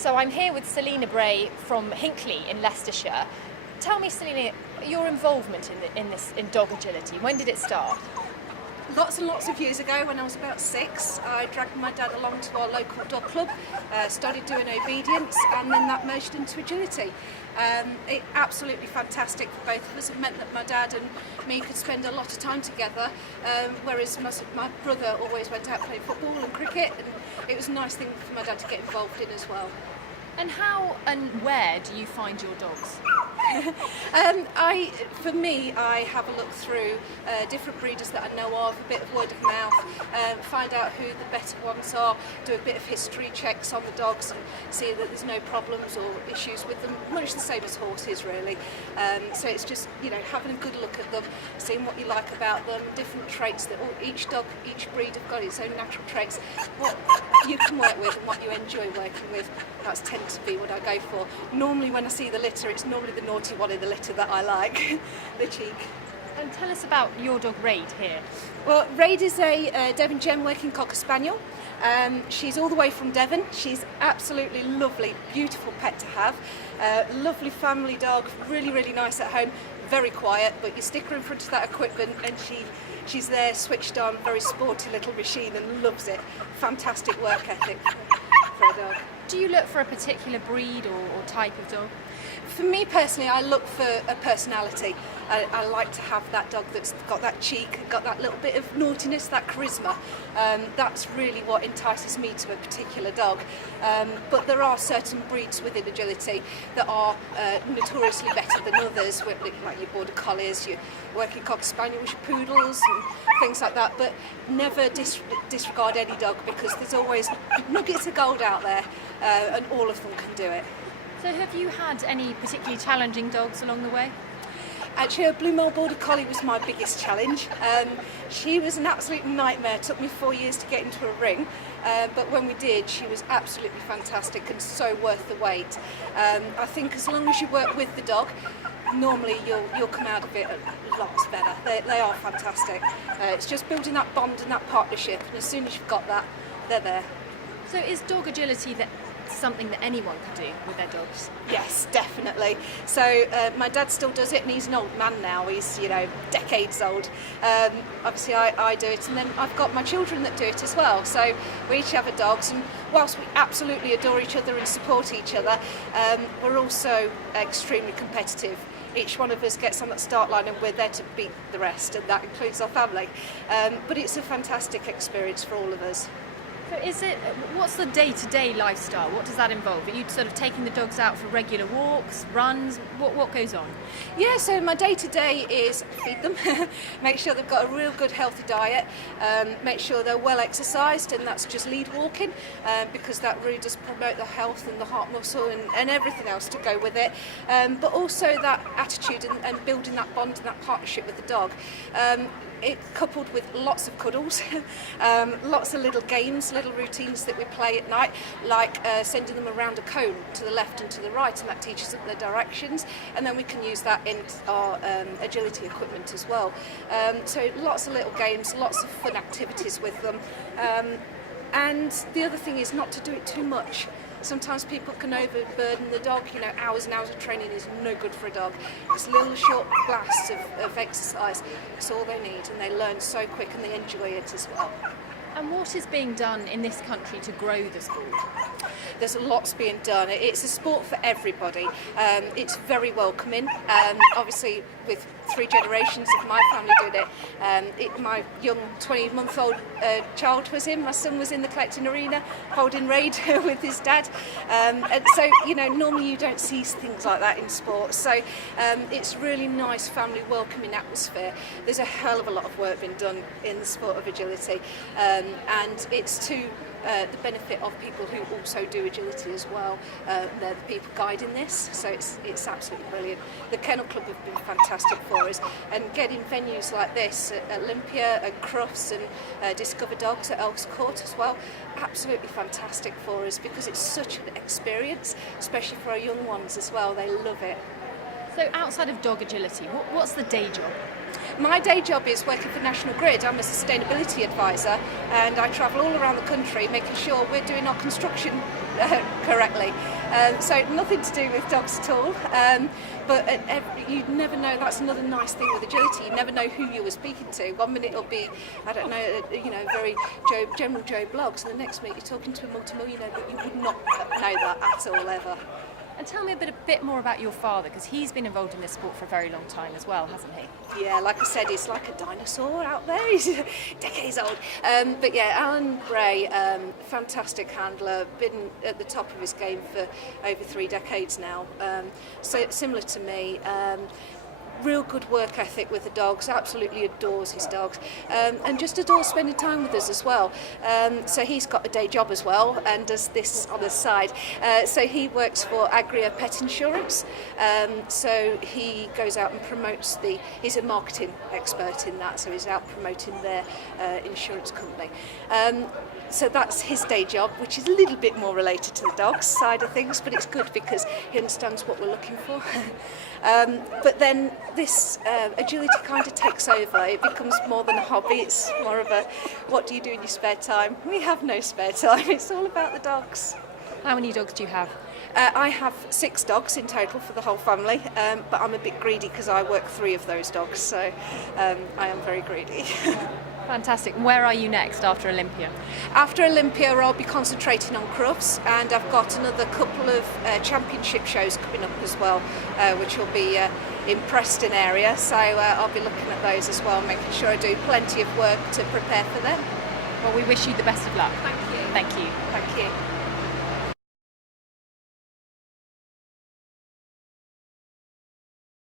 So I'm here with Selena Bray from Hinckley in Leicestershire. Tell me, Selena, your involvement in dog agility. When did it start? Lots and lots of years ago, when I was about 6, I dragged my dad along to our local dog club, started doing obedience, and then that merged into agility. It absolutely fantastic for both of us. It meant that my dad and me could spend a lot of time together, whereas my brother always went out playing football and cricket, and it was a nice thing for my dad to get involved in as well. And how and where do you find your dogs? For me, I have a look through different breeders that I know of, a bit of word of mouth, find out who the better ones are, do a bit of history checks on the dogs and see that there's no problems or issues with them, much the same as horses really. So it's just, having a good look at them, seeing what you like about them, different traits that each dog, each breed have got its own natural traits, what you can work with and what you enjoy working with. That tends to be what I go for. Normally when I see the litter, it's normally the naughty one in the litter that I like, the cheek. And tell us about your dog Raid here. Well, Raid is a Devon Gem working Cocker Spaniel. She's all the way from Devon. She's absolutely lovely, beautiful pet to have. Lovely family dog, really, really nice at home, very quiet, but you stick her in front of that equipment and she's there, switched on, very sporty little machine and loves it. Fantastic work ethic for a dog. Do you look for a particular breed or type of dog? For me personally, I look for a personality. I like to have that dog that's got that cheek, got that little bit of naughtiness, that charisma. That's really what entices me to a particular dog. But there are certain breeds within agility that are notoriously better than others, like your border collies, your working cocker spaniels, your poodles and things like that. But never disregard any dog, because there's always nuggets of gold out there and all of them can do it. So have you had any particularly challenging dogs along the way? Actually, a Blue Mole Border Collie was my biggest challenge. She was an absolute nightmare. It took me 4 years to get into a ring, but when we did, she was absolutely fantastic and so worth the wait. I think as long as you work with the dog, normally you'll come out of it lots better. They are fantastic. It's just building that bond and that partnership, and as soon as you've got that, they're there. So is dog agility something that anyone can do with their dogs? Yes, definitely. So my dad still does it, and he's an old man now. He's decades old. Obviously I do it, and then I've got my children that do it as well. So we each have a dogs, and whilst we absolutely adore each other and support each other, we're also extremely competitive. Each one of us gets on that start line and we're there to beat the rest, and that includes our family. But it's a fantastic experience for all of us. So what's the day-to-day lifestyle? What does that involve? Are you sort of taking the dogs out for regular walks, runs? What goes on? Yeah, so my day-to-day is feed them, make sure they've got a real good healthy diet, make sure they're well exercised, and that's just lead walking, because that really does promote the health and the heart muscle and everything else to go with it. But also that attitude and building that bond and that partnership with the dog. It coupled with lots of cuddles, lots of little games, little routines that we play at night, like sending them around a cone to the left and to the right, and that teaches them the directions, and then we can use that in our agility equipment as well. So lots of little games, lots of fun activities with them. And the other thing is not to do it too much. Sometimes people can overburden the dog. Hours and hours of training is no good for a dog. It's little short blasts of exercise. It's all they need, and they learn so quick and they enjoy it as well. And what is being done in this country to grow the sport? There's lots being done. It's a sport for everybody. It's very welcoming. Obviously, with 3 generations of my family doing it, my young 20-month-old child was in. My son was in the collecting arena holding Raid with his dad. And so, normally you don't see things like that in sport. So it's really nice, family welcoming atmosphere. There's a hell of a lot of work being done in the sport of agility. And it's to the benefit of people who also do agility as well. They're the people guiding this, so it's absolutely brilliant. The Kennel Club have been fantastic for us, and getting venues like this at Olympia and Crufts and Discover Dogs at Elks Court as well, absolutely fantastic for us, because it's such an experience, especially for our young ones as well. They love it. So outside of dog agility, what's the day job? My day job is working for National Grid. I'm a sustainability advisor, and I travel all around the country making sure we're doing our construction correctly. So nothing to do with dogs at all. But you never know. That's another nice thing with agility. You never know who you were speaking to. One minute it'll be, I don't know, very General Joe Bloggs, and the next minute you're talking to a multimillionaire, but you would not know that at all ever. And tell me a bit more about your father, because he's been involved in this sport for a very long time as well, hasn't he? Yeah, like I said, he's like a dinosaur out there. He's decades old. But yeah, Alan Bray, fantastic handler, been at the top of his game for over 3 decades now. So similar to me. Real good work ethic with the dogs, absolutely adores his dogs, and just adores spending time with us as well. So he's got a day job as well and does this on the side. So he works for Agria Pet Insurance, so he goes out and promotes he's a marketing expert in that, so he's out promoting their insurance company. So that's his day job, which is a little bit more related to the dogs side of things, but it's good because he understands what we're looking for. But then this agility kind of takes over. It becomes more than a hobby. It's more of a, what do you do in your spare time? We have no spare time. It's all about the dogs. How many dogs do you have? I have 6 dogs in total for the whole family, but I'm a bit greedy because I work 3 of those dogs, so I am very greedy. Fantastic. And where are you next after Olympia? After Olympia, I'll be concentrating on Crufts, and I've got another couple of championship shows coming up as well, which will be in Preston area, so I'll be looking at those as well, making sure I do plenty of work to prepare for them. Well, we wish you the best of luck. Thank you. Thank you. Thank you.